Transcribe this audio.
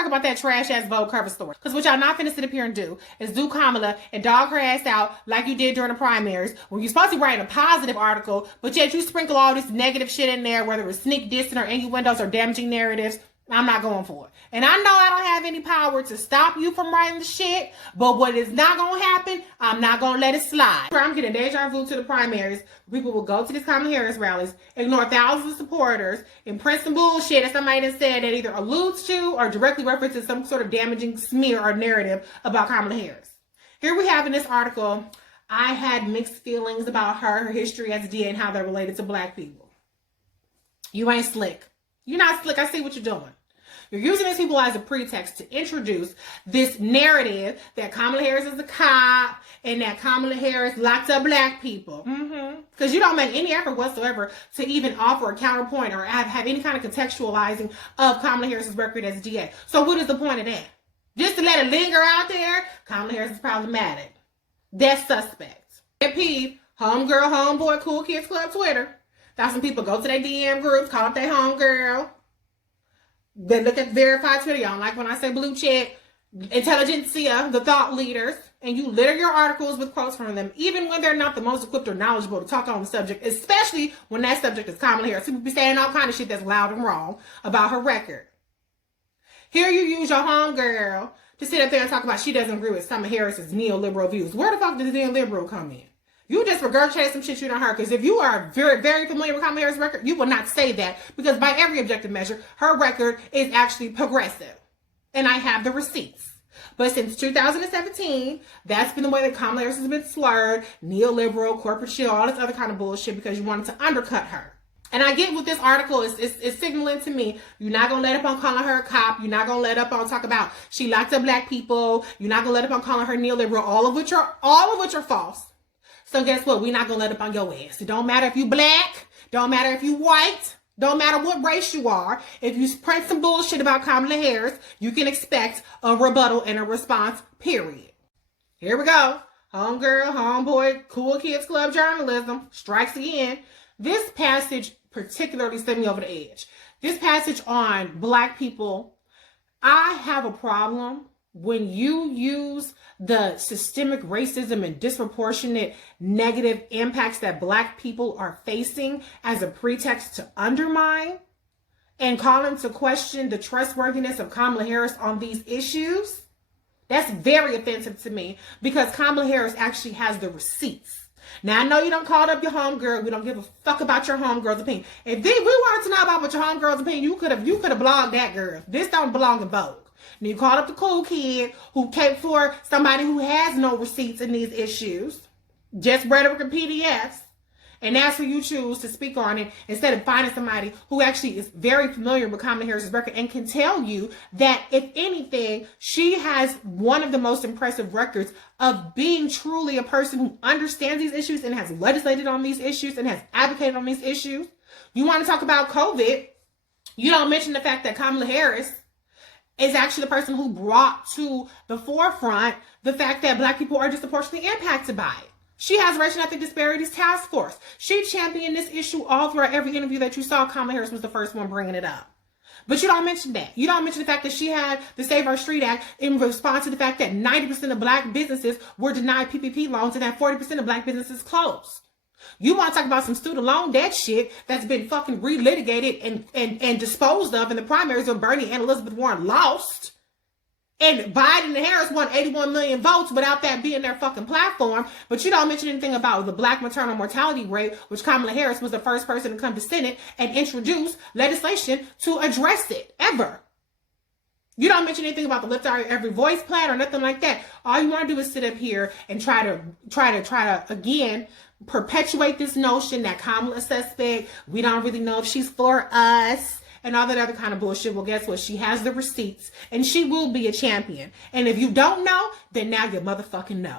talk about that trash ass Vogue cover story. Because what y'all not finna sit up here and do is do Kamala and dog her ass out like you did during the primaries when you're supposed to be writing a positive article, but yet you sprinkle all this negative shit in there, whether it's sneak dissing or innuendos or damaging narratives. I'm not going for it. And I know I don't have any power to stop you from writing the shit, but what is not going to happen, I'm not going to let it slide. I'm getting deja vu to the primaries. People will go to these Kamala Harris rallies, ignore thousands of supporters, and print some bullshit that somebody has said that either alludes to or directly references some sort of damaging smear or narrative about Kamala Harris. Here we have in this article, I had mixed feelings about her history as a DA, and how they're related to black people. You ain't slick. You're not slick. I see what you're doing. You're using these people as a pretext to introduce this narrative that Kamala Harris is a cop and that Kamala Harris locks up black people. Because you don't make any effort whatsoever to even offer a counterpoint or have any kind of contextualizing of Kamala Harris's record as DA. So what is the point of that? Just to let it linger out there? Kamala Harris is problematic. That's suspect. Pet peeve, homegirl, homeboy, cool kids club Twitter. Got some people go to their DM groups, call up their homegirl. Then look at verified Twitter. Y'all like when I say blue check, intelligentsia, the thought leaders, and you litter your articles with quotes from them, even when they're not the most equipped or knowledgeable to talk on the subject, especially when that subject is Kamala Harris. People be saying all kind of shit that's loud and wrong about her record. Here you use your homegirl to sit up there and talk about she doesn't agree with some of Harris's neoliberal views. Where the fuck did the neoliberal come in? You just regurgitated some shit you don't heard. Because if you are very, very familiar with Kamala Harris' record, you will not say that. Because by every objective measure, her record is actually progressive. And I have the receipts. But since 2017, that's been the way that Kamala Harris has been slurred, neoliberal, corporate shit, all this other kind of bullshit, because you wanted to undercut her. And I get what this article is signaling to me. You're not going to let up on calling her a cop. You're not going to let up on talk about she locked up black people. You're not going to let up on calling her neoliberal, all of which are false. So guess what? We're not going to let up on your ass. It don't matter if you black. Don't matter if you white. Don't matter what race you are. If you print some bullshit about Kamala Harris, you can expect a rebuttal and a response, period. Here we go. Homegirl, homeboy, cool kids club journalism strikes again. This passage particularly sent me over the edge. This passage on black people, I have a problem when you use the systemic racism and disproportionate negative impacts that black people are facing as a pretext to undermine and call into question the trustworthiness of Kamala Harris on these issues. That's very offensive to me because Kamala Harris actually has the receipts. Now, I know you don't call up your homegirl. We don't give a fuck about your homegirl's opinion. If we wanted to know about what your homegirl's opinion, you could have blogged that girl. This don't belong in Vogue. And you called up the cool kid who came for somebody who has no receipts in these issues, just rhetoric and PDFs, and that's who you choose to speak on it instead of finding somebody who actually is very familiar with Kamala Harris's record and can tell you that, if anything, she has one of the most impressive records of being truly a person who understands these issues and has legislated on these issues and has advocated on these issues. You want to talk about COVID, you don't mention the fact that Kamala Harris is actually the person who brought to the forefront the fact that black people are disproportionately impacted by it. She has racial ethnic disparities task force. She championed this issue all throughout every interview that you saw. Kamala Harris was the first one bringing it up. But you don't mention that. You don't mention the fact that she had the Save Our Street Act in response to the fact that 90% of black businesses were denied PPP loans and that 40% of black businesses closed. You want to talk about some student loan debt shit that's been fucking relitigated and disposed of in the primaries when Bernie and Elizabeth Warren lost. And Biden and Harris won 81 million votes without that being their fucking platform. But you don't mention anything about the black maternal mortality rate, which Kamala Harris was the first person to come to Senate and introduce legislation to address it, ever. You don't mention anything about the Lift Our Every Voice plan or nothing like that. All you want to do is sit up here and try to again perpetuate this notion that Kamala's suspect. We don't really know if she's for us and all that other kind of bullshit. Well, guess what? She has the receipts and she will be a champion. And if you don't know, then now you motherfucking know.